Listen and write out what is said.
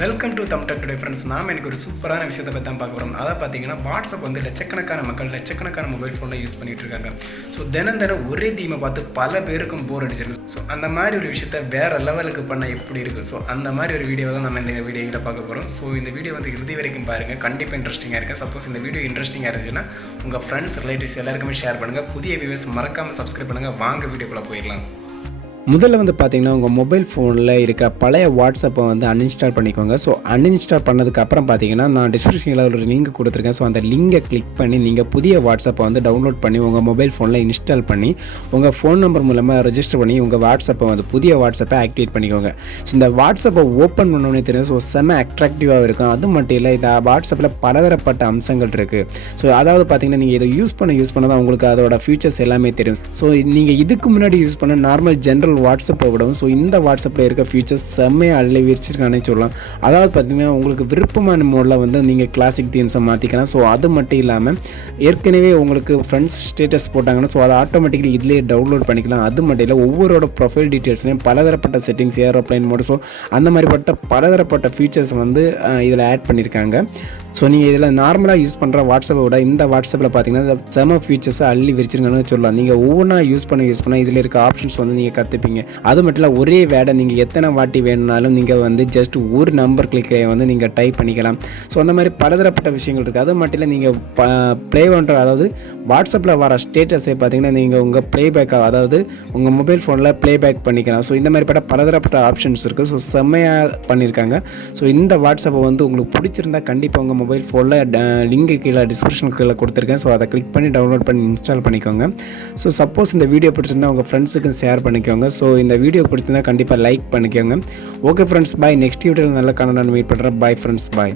Welcome to Tamil today friends. நாம் எனக்கு ஒரு சூப்பரான விஷயத்தை பற்றி தான் பார்க்க போகிறோம். அதை பார்த்தீங்கன்னா வாட்ஸ்அப் வந்து லட்சக்கணக்கான மக்கள் லட்சக்கணக்கான மொபைல் ஃபோனில் யூஸ் பண்ணிகிட்டு இருக்காங்க. ஸோ தினம் ஒரே தீமை பார்த்து பல பேருக்கும் போர் அடிச்சிருக்கு. ஸோ அந்த மாதிரி ஒரு விஷயத்தை வேறு லெவலுக்கு பண்ண எப்படி இருக்குது, ஸோ அந்த மாதிரி ஒரு வீடியோ தான் நம்ம இந்த வீடியோவில் பார்க்க போகிறோம். ஸோ இந்த வீடியோ வந்து இறுதி வரைக்கும் பாருங்கள், கண்டிப்பாக இன்ட்ரெஸ்டிங்காக இருக்குது. சப்போஸ் இந்த வீடியோ இன்ட்ரெஸ்டிங்காக இருந்துச்சுன்னா உங்கள் ஃப்ரெண்ட்ஸ் ரிலேட்டிவ்ஸ் எல்லாருக்குமே ஷேர் பண்ணுங்கள். புதிய வியூவர்ஸ் மறக்காமல் சப்ஸ்கிரைப் பண்ணுங்கள். வாங்க வீடியோக்குள்ளே போயிடலாம். முதல்ல வந்து பார்த்திங்கன்னா உங்கள் மொபைல் ஃபோனில் இருக்க பழைய வாட்ஸ்அப்பை வந்து அன்இன்ஸ்டால் பண்ணிக்கோங்க. ஸோ அன்இன்ஸ்டால் பண்ணதுக்கப்புறம் பார்த்தீங்கன்னா நான் டிஸ்கிரிப்ஷனில் ஒரு லிங்க் கொடுத்துருக்கேன். ஸோ அந்த லிங்கை கிளிக் பண்ணி நீங்கள் புதிய வாட்ஸ்அப்பை வந்து டவுன்லோட் பண்ணி உங்கள் மொபைல் ஃபோனில் இன்ஸ்டால் பண்ணி உங்கள் ஃபோன் நம்பர் மூலமாக ரெஜிஸ்டர் பண்ணி உங்கள் வாட்ஸ்அப்பை வந்து புதிய வாட்ஸ்அப்பை ஆக்டிவேட் பண்ணிக்கோங்க. ஸோ இந்த வாட்ஸ்அப்பை ஓப்பன் பண்ணோன்னே தெரியும். ஸோ செம்ம அட்ராக்டிவாக இருக்கும். அது மட்டும் இல்லை, இந்த வாட்ஸ்அப்பில் பலதரப்பட்ட அம்சங்கள் இருக்குது. ஸோ அதாவது பார்த்தீங்கன்னா நீங்கள் இதை யூஸ் பண்ண தான் உங்களுக்கு அதோட ஃபியூச்சர்ஸ் எல்லாமே தெரியும். ஸோ நீங்கள் இதுக்கு முன்னாடி யூஸ் பண்ண நார்மல் ஜென்ரல் வாட்ஸ்அப்பை விடவும் ஸோ இந்த வாட்ஸ்அப்பில் இருக்க ஃபீச்சர்ஸ் செம்மையாக அள்ளி விரிச்சிருக்கானே சொல்லலாம். அதாவது பார்த்தீங்கன்னா உங்களுக்கு விருப்பமான மோடில் வந்து நீங்கள் கிளாசிக் தீம்ஸை மாற்றிக்கலாம். ஸோ அது மட்டும் இல்லாமல் ஏற்கனவே உங்களுக்கு ஃப்ரெண்ட்ஸ் ஸ்டேட்டஸ் போட்டாங்கன்னா ஸோ அதை ஆட்டோமேட்டிக்கலி இதிலே டவுன்லோட் பண்ணிக்கலாம். அது மட்டும் இல்லை, ஒவ்வொருட ப்ரொஃபைல் டீட்டெயில்ஸ்லையும் பலதரப்பட்ட செட்டிங்ஸ், ஏரோப்ளைன் மோடு, ஸோ அந்த மாதிரிப்பட்ட பலதரப்பட்ட ஃபீச்சர்ஸ் வந்து இதில் ஆட் பண்ணியிருக்காங்க. ஸோ நீங்கள் இதில் நார்மலாக யூஸ் பண்ணுற வாட்ஸ்அப்பை விட இந்த வாட்ஸ்அப்பில் பார்த்தீங்கன்னா செம ஃபீச்சர்ஸை அள்ளி விரிச்சிருக்காங்கன்னு சொல்லலாம். நீங்கள் ஒவ்வொன்றா யூஸ் பண்ண இதில் இருக்க ஆப்ஷன்ஸ் வந்து நீங்கள் கற்றுப்பீங்க. அது மட்டும் இல்லை, ஒரே வேடை நீங்கள் எத்தனை வாட்டி வேணுனாலும் நீங்கள் வந்து ஜஸ்ட் ஒரு நம்பர் கிளிக்கை வந்து நீங்கள் டைப் பண்ணிக்கலாம். ஸோ அந்த மாதிரி பலதரப்பட்ட விஷயங்கள் இருக்குது. அது மட்டும் இல்லை, நீங்கள் ப்ளே பண்ணுற அதாவது வாட்ஸ்அப்பில் வர ஸ்டேட்டஸை பார்த்தீங்கன்னா நீங்கள் உங்கள் ப்ளேபேக்காக அதாவது உங்கள் மொபைல் ஃபோனில் ப்ளேபேக் பண்ணிக்கலாம். ஸோ இந்த மாதிரிப்பட்ட பலதரப்பட்ட ஆப்ஷன்ஸ் இருக்குது. ஸோ செம்மையாக பண்ணியிருக்காங்க. ஸோ இந்த வாட்ஸ்அப்பை வந்து உங்களுக்கு பிடிச்சிருந்தா கண்டிப்பாக உங்கள் மொபைல் ஃபோனில் லிங்க் கீழே டிஸ்கிரிப்ஷன் கீழே கொடுத்துருக்கேன். ஸோ அதை கிளிக் பண்ணி டவுன்லோட் பண்ணி இன்ஸ்டால் பண்ணிக்கோங்க. ஸோ சப்போஸ் இந்த வீடியோ பிடிச்சிருந்தா உங்கள் ஃப்ரெண்ட்ஸுக்கும் ஷேர் பண்ணிக்கோங்க. ஸோ இந்த வீடியோ பிடிச்சிருந்தா கண்டிப்பாக லைக் பண்ணிக்கோங்க. ஓகே ஃப்ரெண்ட்ஸ், பாய். நெக்ஸ்ட் வீடியோவில் நல்ல கண்டென்ட் மீட் பண்ணுறேன். பாய் ஃப்ரெண்ட்ஸ், பாய்.